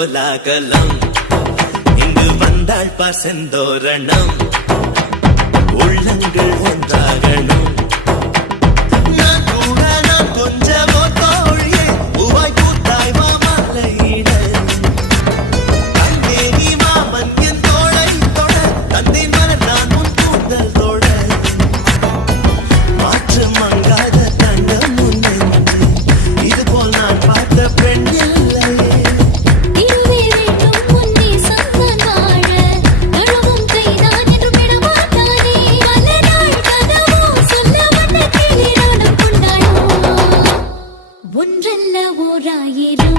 கோலாகலம் இங்கு வந்தாள் பசந்தோரணம் உள்ளங்கள் ஒன்றாகணும் நான் கூட நான் கொஞ்சமோ தோழியே பூவாய் பூத்தாய் மாமலையிட தந்தே நீ மாமன் என் தோளை தொட தந்தேன் மலர் நான் உன் கூந்தல் தொட மாற்று மங்காத தங்கம் முன்னென்று இது போல் நான் பார்த்த பெண் இல்லையே ஒன்றல்ல ஓராயிரம்